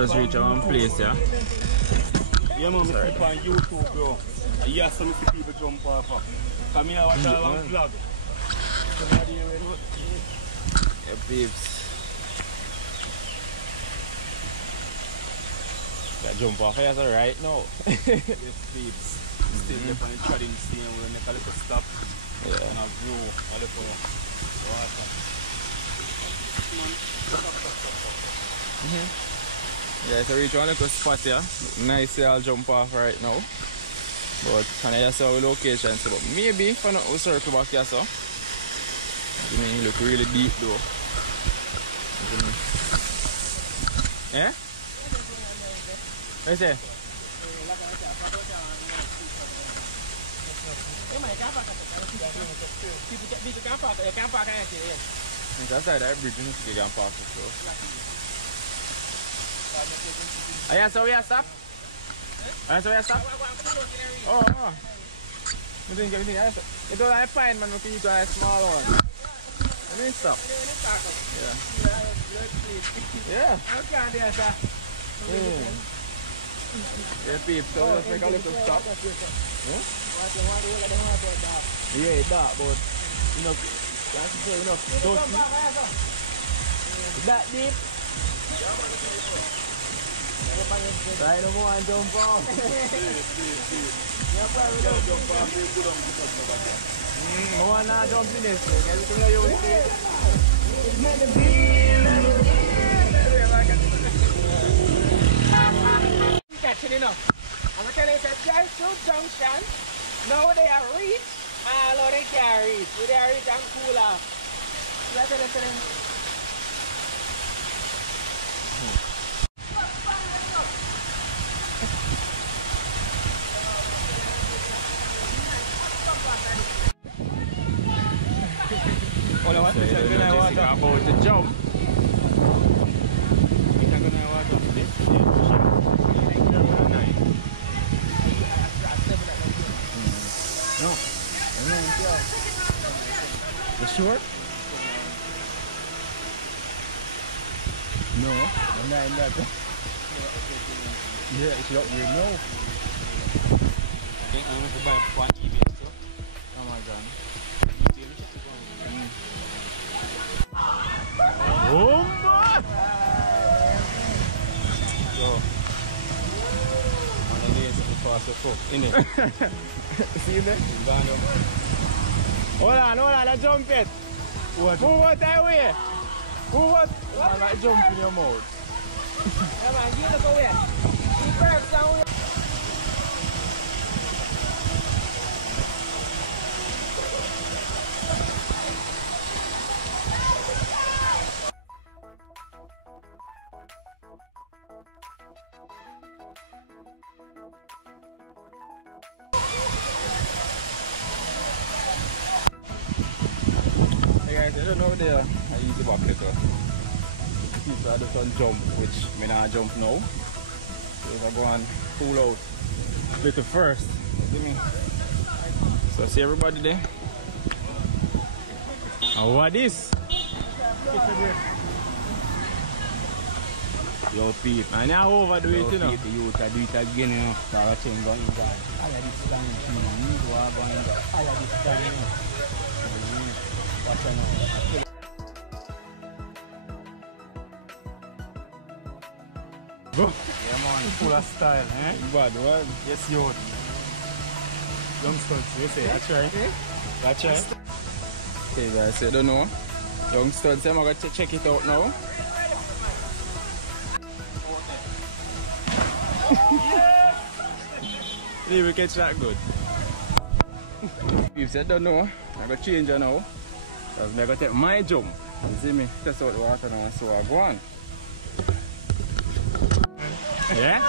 Just reach one place, yeah? Yeah, man, I keep on YouTube, bro. I hear some people jump off. Come here, watch a long vlog. Yeah, peeps. Yeah, jump off here, so right now. Yes, peeps. Still left on the treading scene, we'll make a little stop. Yeah. And a view, a little water. Yeah, so reach one little spot here. Nice, I'll jump off right now. But can I just see our location? So, but maybe if I not, we'll circle back here, so. I mean, you look really deep though. Eh? What you say? That's how that bridge you can pass it, so. Oh, yeah, so we are stop? So we are stop? Oh, oh. You didn't get anything else? You don't have fine, man, because you got a small one. You didn't stop? Yeah. Yeah. Yeah, peeps, so let's make a little stop. Yeah? Yeah, it's dark, but you know, that's to say, you know, don't that deep. Right, no more and jump off. No one now jump in this thing. Everything that you will see. Catching enough. I'm going to tell you, it's a drive-through junction. Now they are reach. All they can reach. They are reach and cool off. That's what I'm telling you. So you don't know just about to jump. No. You sure? No, I'm not in that. Yeah, it's not you know. I think I'm going to buy one email, so. Oh my god. Oh my! So, one of these is fast as fuck, innit? See you there? Hold on, let's jump it. What? Move out that way. Move out. I like jump in your mouth. Yeah, man, you look away. You first down. Hey guys, I don't know there. I use the bucket. People are just on jump, which I not jump now. So if I go and pull out a little first, see me? So see everybody there. And what this? Yo, peep. I now overdo it, you know. Peep, you do it again, you know. So I think going down. All of this down, you know. You go on going down. All of this down, you know. Watch out now. Yeah, man, full of style, eh? Bad one. Yes, you. Youngsters, you say, that's right. That's right. Okay guys, I don't know. Young studs, I'm going to check it out now. Did we catch that good? If you don't know, I'm going to change it now. So I'm going to take my jump. You see me? Test out the water now, so I go on. Yeah?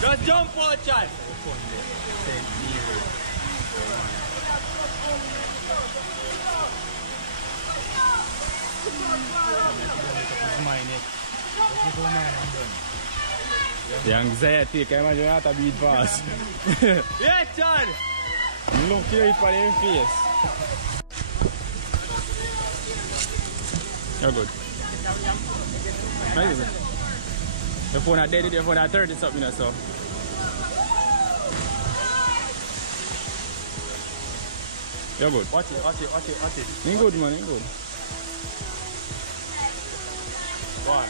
Just jump for a chance. The anxiety, can you imagine how to beat fast? Yeah, John! Look here it on your face. You're good. Your phone at dead, your phone at 30 something or so. You're good. Watch it, watch it, watch it, watch it. You're good, man, you're good. Go on.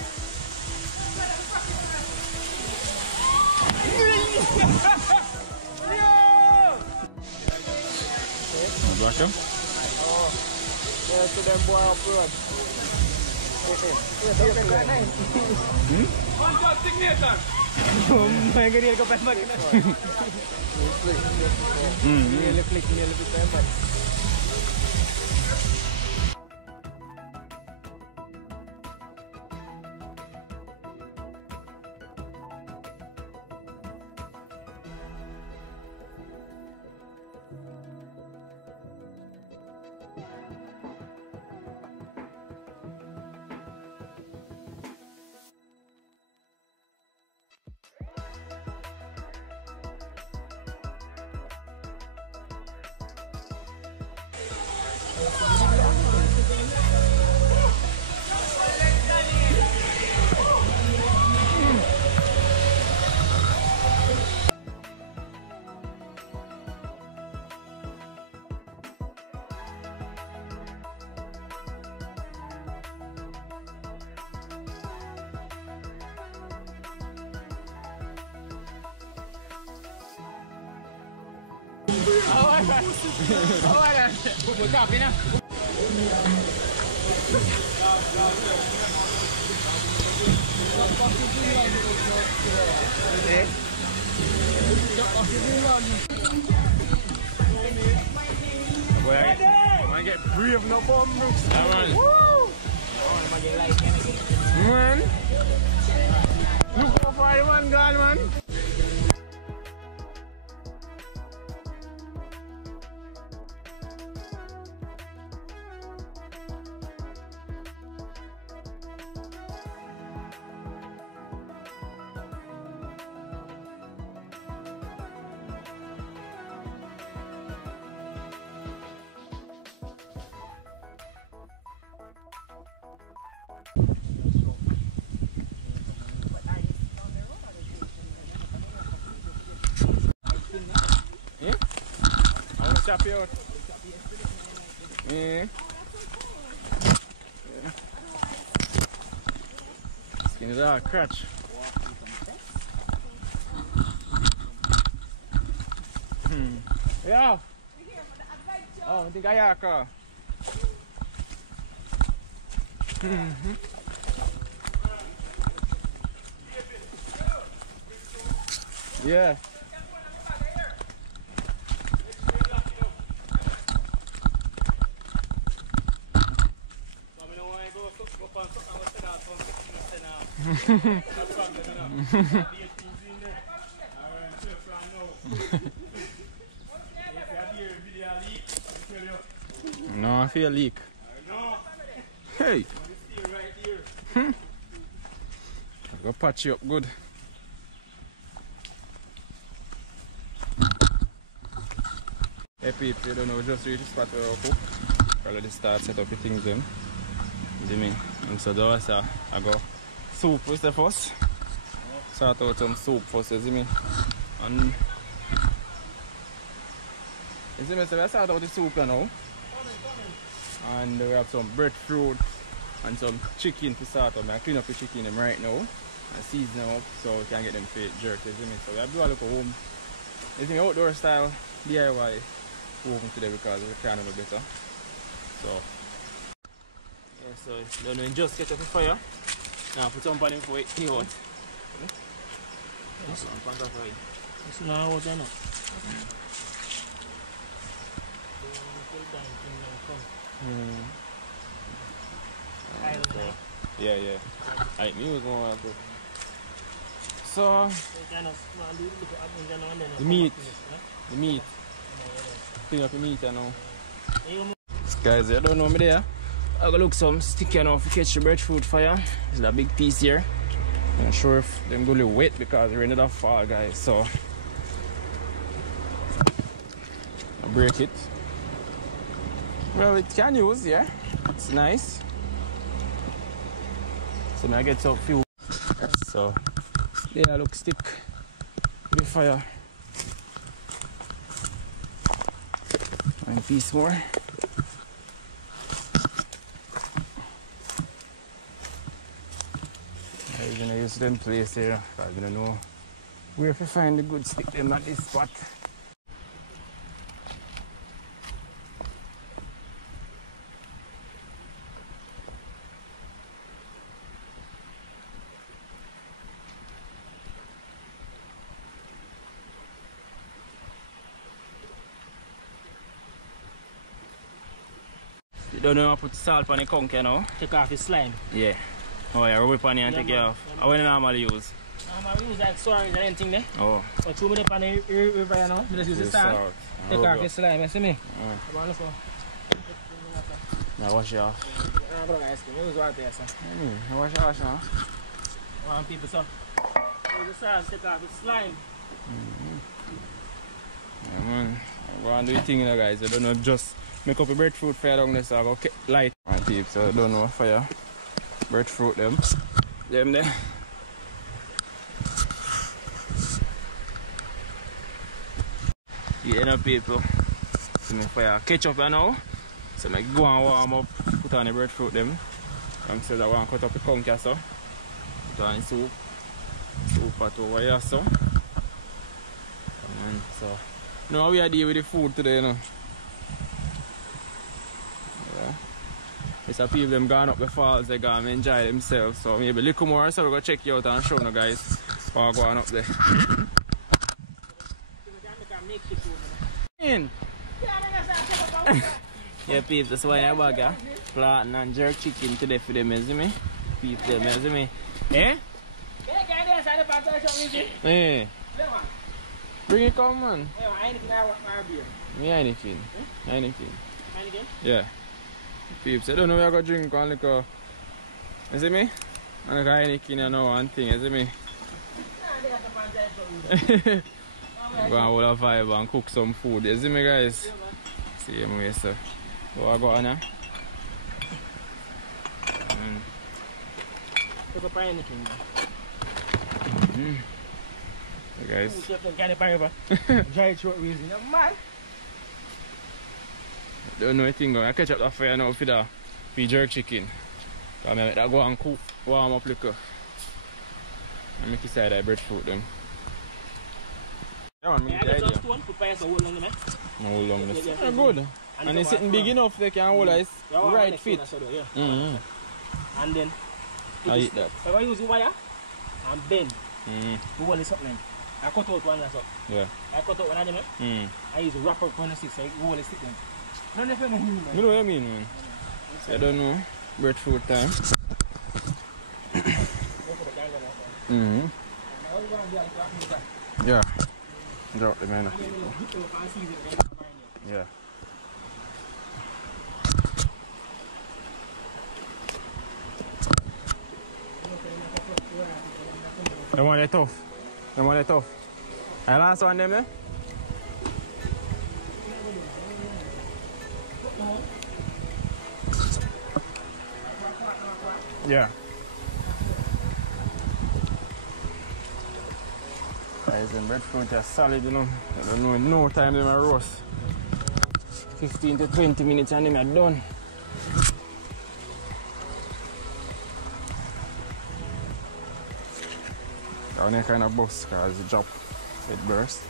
Black him? Oh, yeah, to them boy up road. One shot signature. Oh my god, you'll go back. Nearly flick, nearly flick. We're copy now. Boy, I get brave no bomb looks. Man. Man. Look how far the man gone, man. Yeah? I want to chop you out. Yeah. Skin is all crutch. Yeah. Oh, I think I have a car. Yeah. No, I feel a leak. Hey. I'll go patch you up good. Hey people, you don't know, just reach the spot where I cook. Already start set up the things then. See me? And so that's I go soup first the first. Start out some soup first, you see me? And you see me, so we start out the soup now. And we have some breadfruit and some chicken to start up. I clean up the chicken them right now and season them up so we can get them fit jerk, you see me? So we have to do a little home. You see me, outdoor style DIY oven today because we can have better. So yeah, so then we just get up the fire. Now put some pan in for it, hot. It's not hot enough. Yeah, yeah. I knew it was going to. So, the meat. Clean up the meat, you know. Guys, you don't know me there. I gotta look some sticky enough to catch the breadfruit fire. It's a big piece here. I'm not sure if them gonna wet because rain that fall, guys. So I break it. Well, it can use, yeah. It's nice. So I get some few. So yeah, look stick to the fire. One piece more. I'm gonna use them place here. I'm gonna know where to find the good stick them at this spot. You don't know how to put salt on the conch, you know? Take off the slime. Yeah. Oh yeah, rub it on it and take it off. How do you normally use? I use like sorry and anything there. Oh. But 2 minutes on the river, you know. Just use the salt. Take off the slime, you see me? Now wash it off. I'm going to ask him. Use water there, sir. Wash now. One people, so. Use the salt, take off the slime. Yeah, man. I'm going to do the thing, you know, guys. I don't know, just make up a breadfruit fire down there, so I go light. And peeps, so I don't know fire. Breadfruit them there. Yeah, no people. So me fire ketchup now. So I go and warm up, put on the breadfruit them. And so I want to cut up the conch so. Put on the soup. Soup pot over here so. And so you know how we are dealing with the food today, you know. It's a people them gone up the falls, they gone enjoy themselves. So maybe a little more, so we're going to check you out and show you guys what going up there. Yeah, people, that's why I bag flatten and jerk chicken today for them, you see me? People them, you see me? Eh? Eh? Bring it come, man. Me anything. Anything. Yeah. Peeps, I don't know where I go drink one liquor. You see me? I don't got anything you know one thing, you see me? Go and hold a vibe and cook some food, you see me guys? Same way so. So I go on now. So guys. Dry throat reason, man. Don't know anything going. I catch up the fire now for the jerk chicken. I make that go and cook, warm up liquor. I make it side of breadfruit them. Yeah, man, I get just one, put fire so hold long, man. Hold long, that's good. And it's sitting big enough they can hold it right fit. And then I eat that. If I use the wire and bend, to hold something. I cut out one that's up. Yeah. I cut out one of them. I use a wrapper for the six, so I hold it stick them. I don't know if you know me, man. You know what I mean, man? So I don't know. Breadfruit time. Yeah. Drop the man. Yeah. I want it tough. I want it tough. I last one them, eh? Yeah. Guys, the breadfruit are solid, you know. I don't know, no time they are roast. 15 to 20 minutes and they are done. Down here kind of bust because the drop, it burst.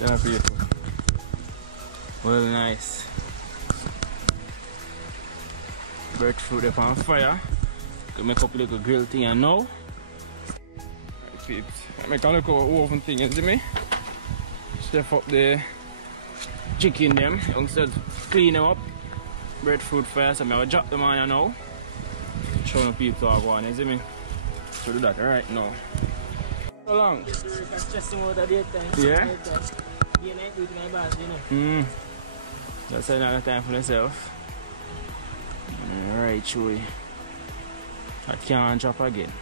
Yeah, beautiful. Well, nice. Breadfruit up on fire. Can make up a little grill thing and now. peeps. I make a look over oven thing, you see me? Step up the chicken them. Instead clean them up. Breadfruit first. I'm gonna drop them on you now. Show the people how I go on, you see me? So do that right now. How long? Yeah? That's another time for myself. Alright, Chewy. I can't drop again.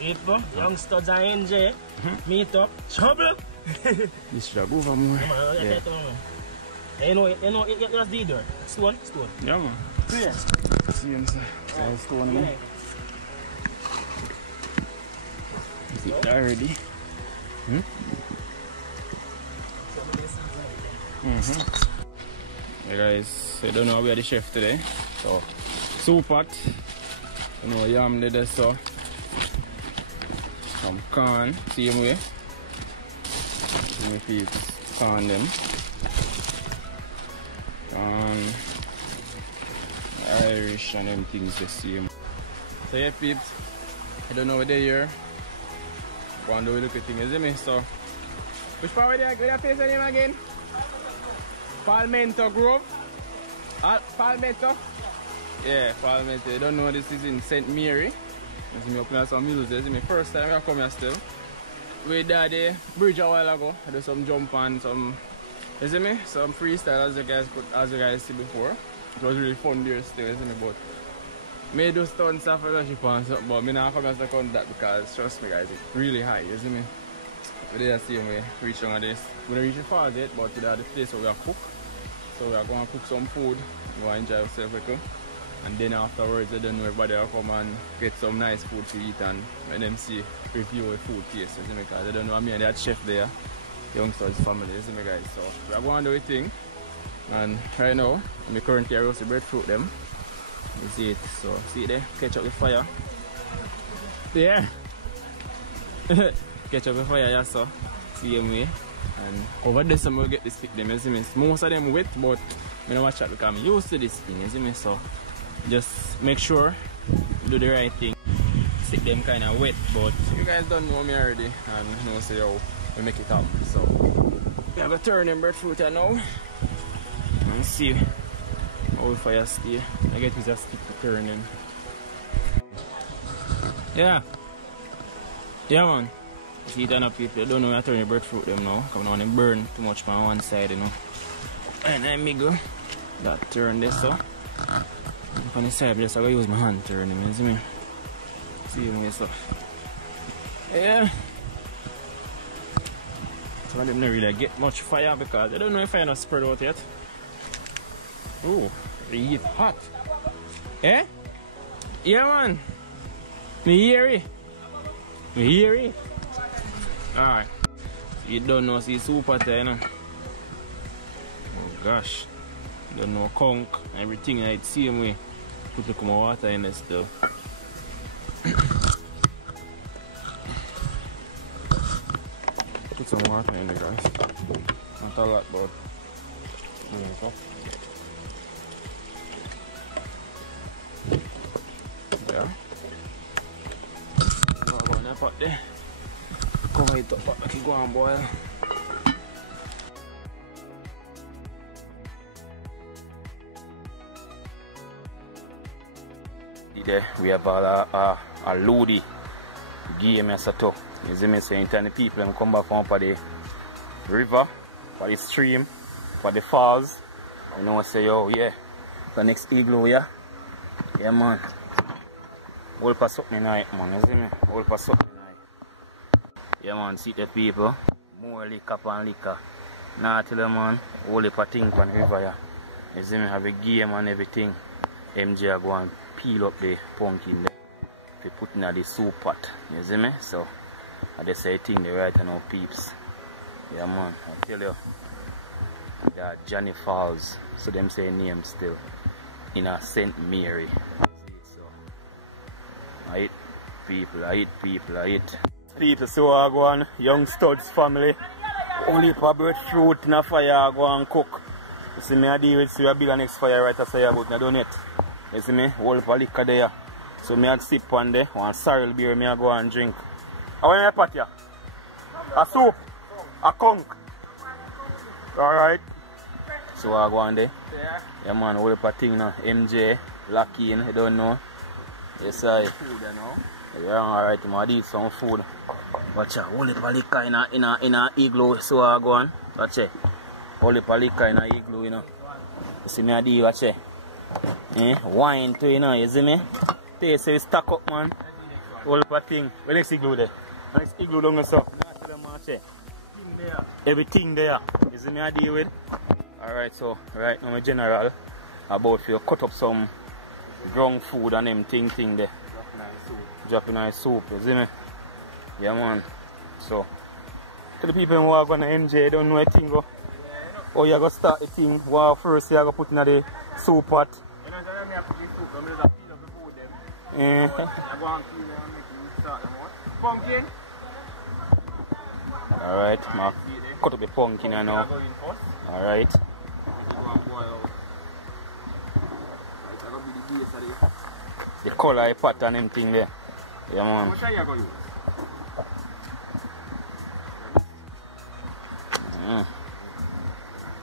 Eat, bro. Young studs and Enjay. Meet up. Trouble. This should go over more. Yeah. You know, you just did there. Stone. Yeah, man. Yeah. See him, sir. So stone, man. Is it already? Hey guys, I don't know how we are the chef today. So, soup pot. You know, yam there, so. Some corn, same way. Let me corn them. Irish and them things the same. So yeah peeps, I don't know what they're here. Go and do a look at things, you see me? So which part where that place name again? Palmetto Grove? Palmetto? Yeah, Palmetto. You don't know this is in St. Mary. You see me up in some music, you see me? First time I come here still. We did the bridge a while ago. I did some jump and some, you see me? Some freestyle as you guys see before. It was really fun there still, you see me? But may do stunts and fellowship and something, but I'm not coming to count that because trust me guys, it's really high, you see me? We did the same way, reach on this. We don't reach it far yet, but we have the place where we are cook. So we are going to cook some food, we want to enjoy ourselves a little. And then afterwards, I don't know, everybody will come and get some nice food to eat and let them see, review the food taste, you see me? Because I don't know, me and that chef there, youngsters family, you see me guys? So we are going to do a thing. And right now, I'm currently roasting breadfruit them. You see it, so see it there, catch up the fire. Yeah. Catch up the fire, yeah, so same way. And over this I'm gonna get this stick them, you see me? Most of them wet, but I don't watch that because I'm used to this thing, you see me? So just make sure you do the right thing. Stick them kinda wet, but you guys don't know me already and you know say how we make it up. So we have a turn them breadfruit here now. And see how the fire stay. I get this stick to turn them. Yeah. Yeah man. See it up people. I don't know how to turn the breadfruit them now. Come on and burn too much on one side, you know. And then me go. That turn this so. On the side just I go use my hand to turn them, you see me? See me so. Yeah. So I didn't really get much fire because I don't know if I not spread out yet. Oh, it's hot. Eh? Yeah man. Me hear it. Me hear it. Alright. You don't know see super there, you know. Oh gosh. You don't know conch, everything like same way. Put look more water in this still. Put some water in there guys. Not a lot but yeah. Go in the pot there. Cover it up, make it go and boil. There we have a loady game as a top. You see me saying tiny people and come back from for the river, for the stream, for the falls. You know say yo yeah. The next igloo yeah. Yeah man. All pass up night man, you see me? All pass up night. Yeah man, see the people. More liquor and liquor. Now tell them man, all the thing on the river yeah. You see me have a game and everything. MJ go and peel up the pumpkin there. They put in the soup pot. You see me? So I just say thing the right now peeps. Yeah man, I tell you. That Johnny Falls. So them say name still. In a St. Mary. So I eat people, I eat people, I eat. People so I go on young studs family. Only for breadfruit in a fire I go and cook. You see me I deal with a big next fire right as I about I done it. You see me? Whole of liquor there. So me I sip on there, one sorrel beer me I go and drink. How many pot here? A soup? A conch? Alright. So I go on there. Yeah man, whole of thing now. Enjay, lock in, you don't know. Yes I. Food, you know. Yeah, alright, I'm gonna eat some food. Watch out, whole of liquor in a igloo, so I go on. Watch it. Whole of liquor in a igloo, you know. You see me I do, watch it. Wine too, you know, you see me? Taste so you stack up, man. Whole of thing. Where next igloo there? Next igloo down there, so. Everything there. You see me I deal with? Alright, so right now my general about to cut up some ground food and them thing there. Dropping in soup, you see me? Yeah man. So to the people who are gonna enjoy, don't know a thing go. Oh you gonna start the thing, wow first you gonna put in the soup pot. You know me have to put soup, I'm gonna peel up the food them. Yeah. I go and peel them and make you start them out. Pumpkin. Alright, ma cut up the pumpkin now. Alright. The color pot and them thing there. Yeah man. How much are you going to use?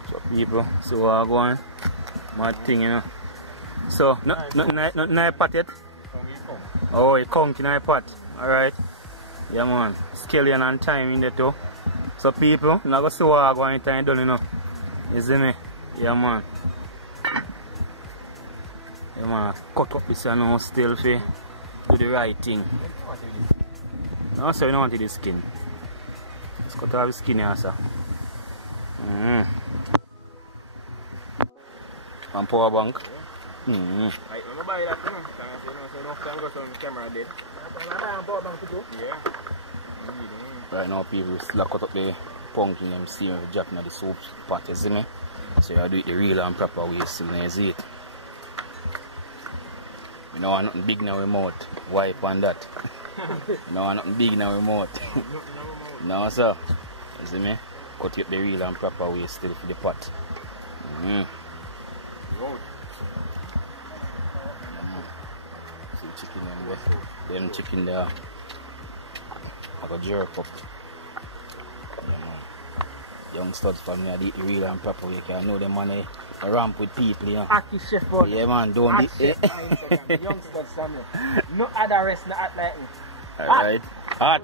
So people, so what are going? Mad thing, you know. So, no pot yet? Oh, it conch in a pot. Alright. Yeah man. Scallion and time in there too. So people, now go see what I'm going to do, you know. You see me? Yeah man. Yeah man, cut up this now still for do the right thing. No, so you don't want the skin. Just cut off the skin here, sir. And power bank. Right, I'm buy that, you know. So enough time go on the camera dead. I'm power bank to go. Yeah. Right now people still cut up the pumpkin and see me dropping the soup pot, you see me? So you do it the real and proper way, still you see it. You know, nothing big now in mouth. Wipe on that. No, nothing big now in mouth. No, sir. You see me? Cut it the real and proper way still for the pot. See chicken there. Them chicken there. I got jerk up. Young studs from me, I eat the real and proper way. I know them money. I ramp with people, you know. Aki chef boy. Yeah man, don't be youngsters from me. No other rest not act like me. Alright. Hot.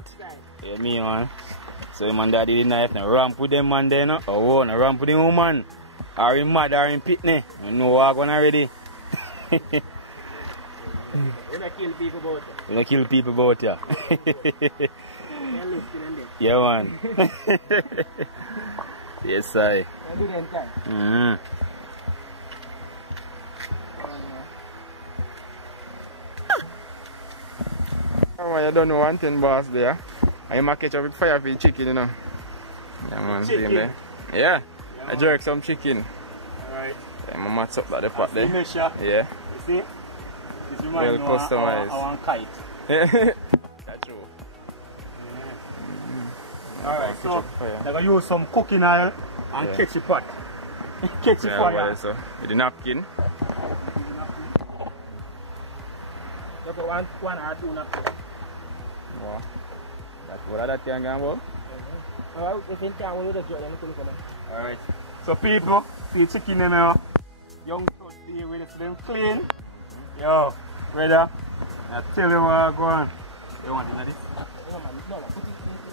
Yeah me man. So man daddy didn't have to ramp with them man there, no? Oh no ramp with the woman. Or in mad or in pitney. You know what I'm going already. We don't kill people about it. We don't kill people about ya. Yeah man. Yes I. Do them time. You don't know one thing boss there. I'm gonna catch up with fire for the chicken, you know. Yeah man, see him there. Yeah. I jerk some chicken. Alright. I'm gonna match up that the pot there. You Yeah. see? Well customized. I want kite. That's true. Alright, so I'm gonna use some cooking oil and catch the pot. Catch the fire. Well, so with the napkin. You put one or two napkins. Wow. That's what that can go about? Alright. So people, see chicken them here. Young touch here with them clean. Yo, brother, I tell you what I'm going. You want to know this? No, put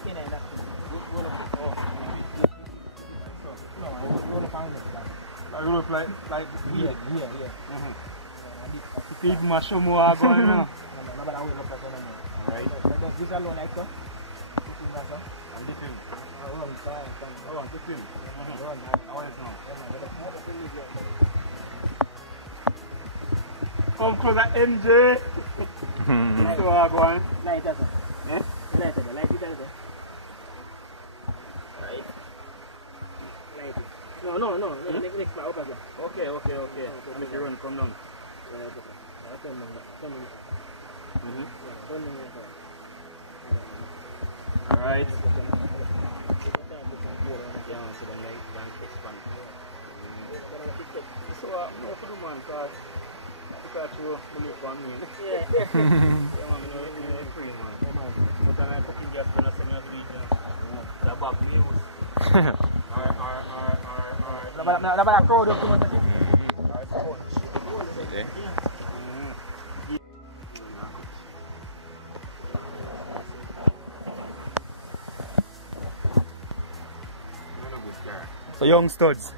it in that. Roll up like Here. Big mushroom what I'm going now. Alright. This alone like so. And this thing. This thing. Come close at Enjay. So I'm going. Light as well. Light it as well. Light it. No. Next part up as well. Okay. I make you run, come down. Alright. So, no for the man, because you believe on me. Yeah. Yeah, man, you're free, man. But I fucking just gonna send you a tweet now. The back news. Dapat crowd up tu macam ni. Okay. So young studs,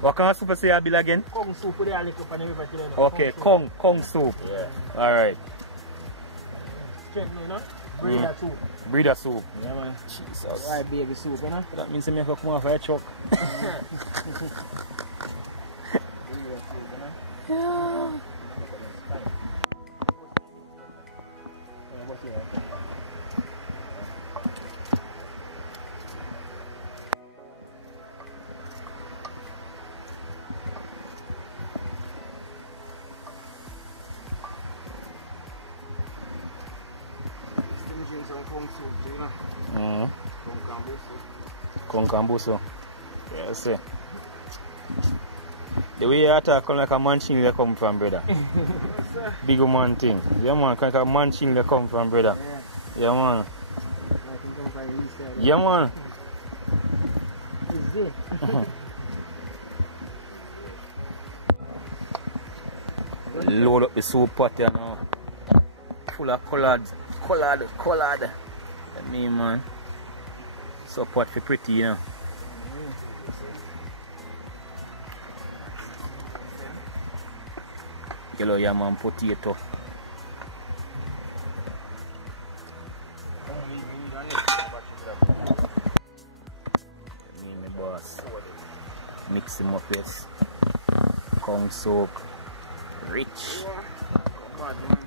what kind of soup say I bill again? Kong soup dia little pan river kilo. Okay, Kong soup. Yeah. Alright. Check me, no? Breeder soup. Breeder soup. Yeah, man. Jesus. Right, baby soup, you know? That means you make a come off a chuck. Yeah. Konkambuso. Yes. The way you attack like a man chin you come from, brother. Big man thing. Yeah man, like a man chin you come from, brother. Yeah man. Yeah man. It's good. Load up the soup pot here now. Full of collard. That mean man. So pot for pretty, you know. Yellow yam and potato. Me boss. Mix him up, yes. Kong soup. Rich.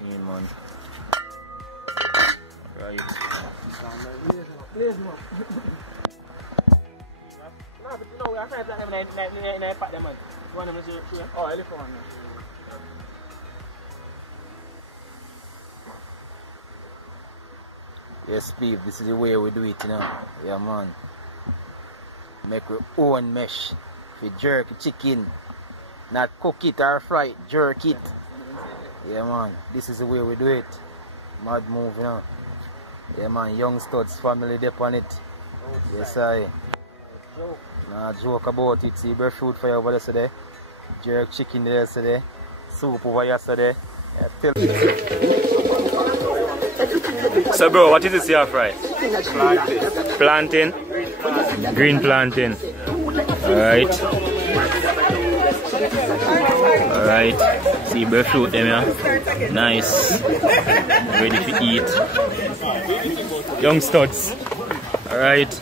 Yeah, man. Right. Please, no. No, but you know, we are trying to plant them in a pack them, man. You want them to see? Oh, elephant. Yes, Steve, this is the way we do it, you know. Yeah, man. Make our own mesh. If you jerk chicken, not cook it or fry it, jerk it. Yeah, man. This is the way we do it. Mad move, you know. Yeah, man. Young studs family dip on it. Yes, I. Nah, joke about it. See, breadfruit for you over yesterday. Jerk chicken there yesterday. Soup over yesterday. Yeah, tell So bro, what is this here fry? Plantain. Green plantain. Alright. Alright. See breadfruit them here. Nice. Ready to eat. Young studs. Alright.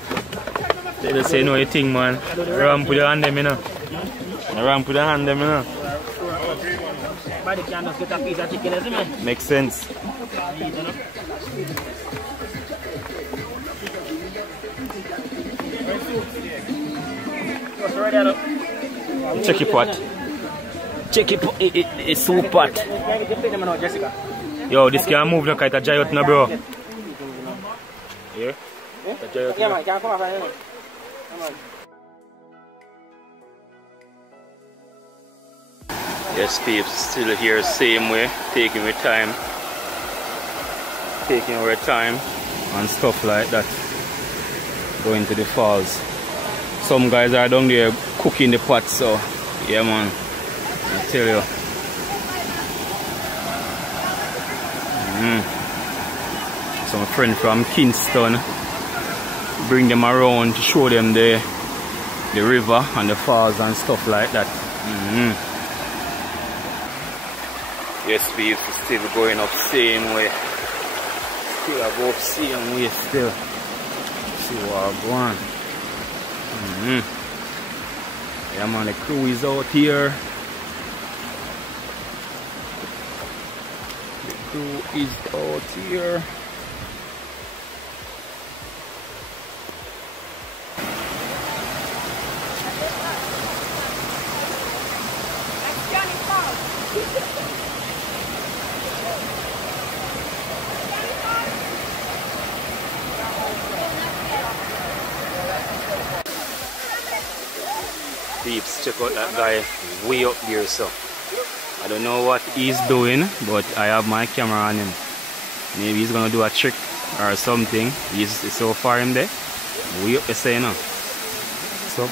They just say no thing, man. Ramp with your hand them, you know. Ramp with your hand them, you know. Makes sense. Check it pot. Check it pot. It's soup pot. Yo, this can't move like it's a giant now, bro. Yeah? Yeah, man, can't come off. Yes, Steve, still here, same way, taking our time and stuff like that. Going to the falls. Some guys are down there cooking the pot, so yeah, man, I tell you. Some friend from Kingston bring them around to show them the river and the falls and stuff like that. Yes, we is still going up same way. Still above same way still. See what I'm going. Yeah man, the crew is out here. The crew is out here. peeps, check out that guy way up there, so I don't know what he's doing, but I have my camera on him. Maybe he's gonna do a trick or something. He's so far in there. Way up the say now. So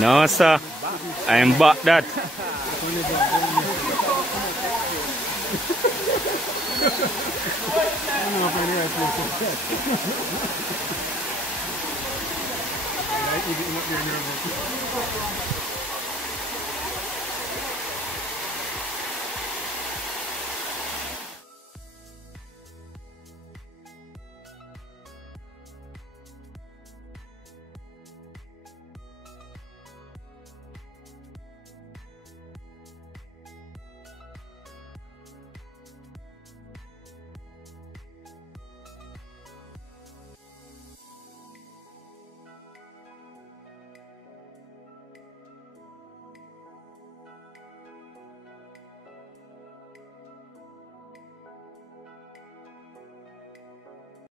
no sir, I am back that.